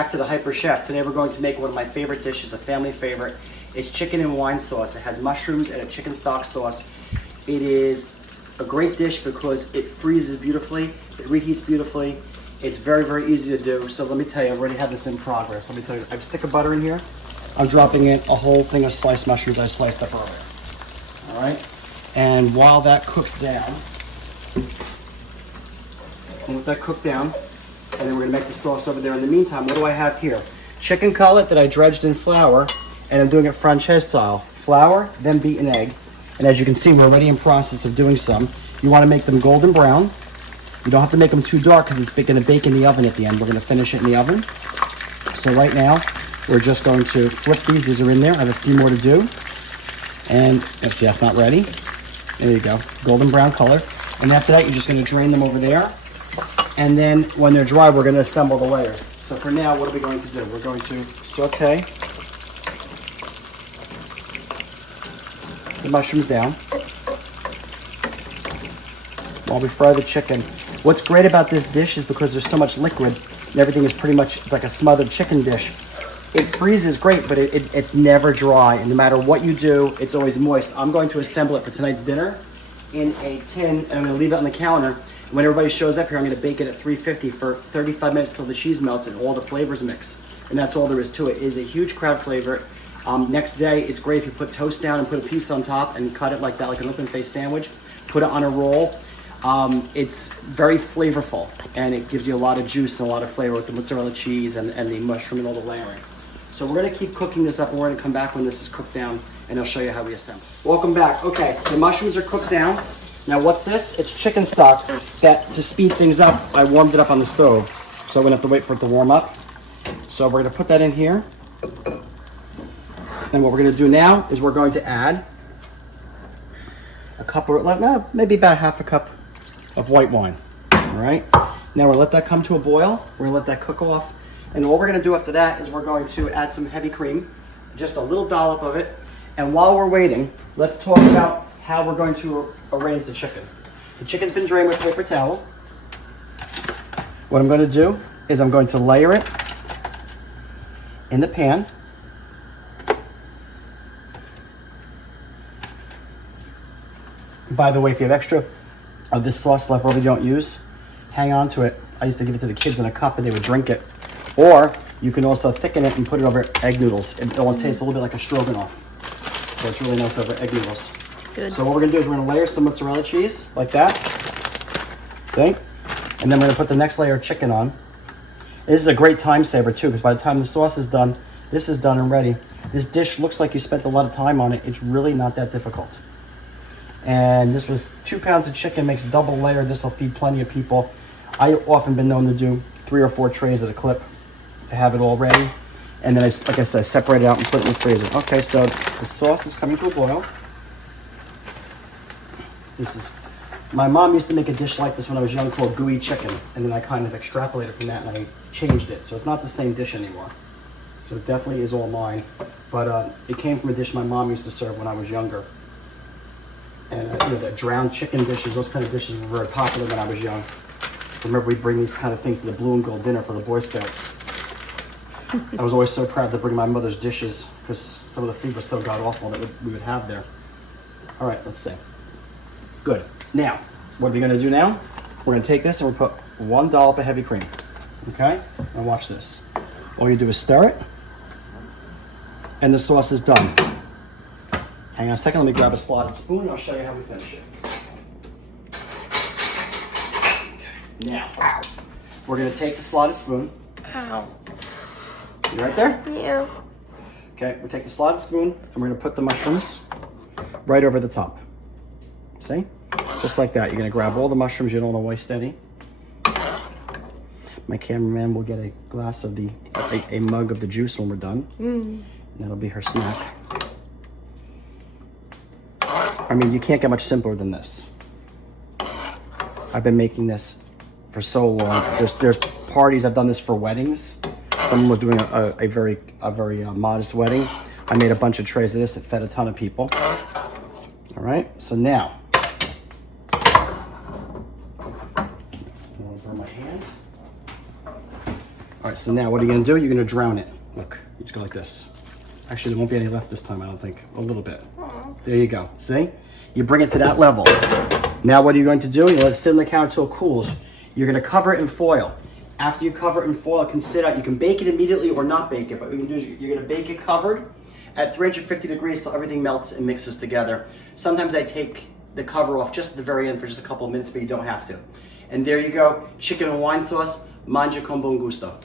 back to the Hyper Chef. Today we're going to make one of my favorite dishes, a family favorite. It's chicken and wine sauce. It has mushrooms and a chicken stock sauce. It is a great dish because it freezes beautifully, it reheats beautifully. It's very, very easy to do. So let me tell you, I already have this in progress. Let me tell you, I have a stick of butter in here. I'm dropping in a whole thing of sliced mushrooms I sliced up earlier. All right? And while that cooks down, and let that cook down, and then we're gonna make the sauce over there. In the meantime, what do I have here? Chicken cutlet that I dredged in flour, and I'm doing it Francese style. Flour, then beaten egg. And as you can see, we're already in process of doing some. You wanna make them golden brown. You don't have to make them too dark because it's gonna bake in the oven at the end. We're gonna finish it in the oven. So right now, we're just going to flip these. These are in there. I have a few more to do. And see, that's not ready. There you go, golden brown color. And after that, you're just gonna drain them over there. And then when they're dry, we're gonna assemble the layers. So for now, what are we going to do? We're going to saute the mushrooms down while we fry the chicken. What's great about this dish is because there's so much liquid and everything is pretty much, it's like a smothered chicken dish. It freezes great, but it's never dry. And no matter what you do, it's always moist. I'm going to assemble it for tonight's dinner in a tin, and I'm gonna leave it on the counter. When everybody shows up here, I'm going to bake it at 350 for 35 minutes till the cheese melts and all the flavors mix. And that's all there is to it. It is a huge crowd favorite. Next day, it's great if you put toast down and put a piece on top and cut it like that, like an open faced sandwich. Put it on a roll. It's very flavorful and it gives you a lot of juice and a lot of flavor with the mozzarella cheese and the mushroom and all the layering. So we're going to keep cooking this up and we're going to come back when this is cooked down and I'll show you how we assemble. Welcome back. Okay, the mushrooms are cooked down. Now what's this? It's chicken stock that, to speed things up, I warmed it up on the stove. So I'm gonna have to wait for it to warm up. So we're gonna put that in here. And what we're gonna do now is we're going to add a cup, or maybe about half a cup of white wine. All right? Now we'll let that come to a boil. We're gonna let that cook off. And what we're gonna do after that is we're going to add some heavy cream, just a little dollop of it. And while we're waiting, let's talk about how we're going to arrange the chicken. The chicken's been drained with paper towel. What I'm going to do is I'm going to layer it in the pan. By the way, if you have extra of this sauce left over you don't use, hang on to it. I used to give it to the kids in a cup and they would drink it. Or you can also thicken it and put it over egg noodles. It almost tastes a little bit like a stroganoff. So it's really nice over egg noodles. Good. So what we're gonna do is we're gonna layer some mozzarella cheese like that. See? And then we're gonna put the next layer of chicken on. This is a great time saver too, because by the time the sauce is done, this is done and ready. This dish looks like you spent a lot of time on it. It's really not that difficult. And this was 2 pounds of chicken, makes a double layer. This will feed plenty of people. I've often been known to do 3 or 4 trays at a clip to have it all ready. And then, like I said, separate it out and put it in the freezer. Okay, so the sauce is coming to a boil. My mom used to make a dish like this when I was young called gooey chicken, and then I kind of extrapolated from that and I changed it. So it's not the same dish anymore. So it definitely is all mine, but it came from a dish my mom used to serve when I was younger. And you know, the drowned chicken dishes, those kind of dishes were very popular when I was young. I remember we'd bring these kind of things to the blue and gold dinner for the Boy Scouts. I was always so proud to bring my mother's dishes because some of the food was so god awful that we would have there. All right, let's see. Good. Now, what are we gonna do now? We're gonna take this and we'll put 1 dollop of heavy cream. Okay? And watch this. All you do is stir it, and the sauce is done. Hang on a second, let me grab a slotted spoon and I'll show you how we finish it. Okay. Now, we're gonna take the slotted spoon. Ow. You right there? Yeah. Okay, we'll take the slotted spoon and we're gonna put the mushrooms right over the top. See? Just like that. You're gonna grab all the mushrooms, you don't wanna waste any. My cameraman will get a glass of a mug of the juice when we're done. And that'll be her snack. I mean, you can't get much simpler than this. I've been making this for so long. There's parties, I've done this for weddings. Someone was doing a very modest wedding. I made a bunch of trays of this. It fed a ton of people. All right, so now, I want to burn my hand. All right, so now what are you gonna do? You're gonna drown it. Look, you just go like this. Actually, there won't be any left this time, I don't think. A little bit. There you go, see? You bring it to that level. Now what are you going to do? You let it sit on the counter until it cools. You're gonna cover it in foil. After you cover it in foil, it can sit out. You can bake it immediately or not bake it, but what you can do is you're gonna bake it covered at 350 degrees till everything melts and mixes together. Sometimes I take the cover off just at the very end for just a couple of minutes, but you don't have to. And there you go, chicken and wine sauce, mangia con buon gusto.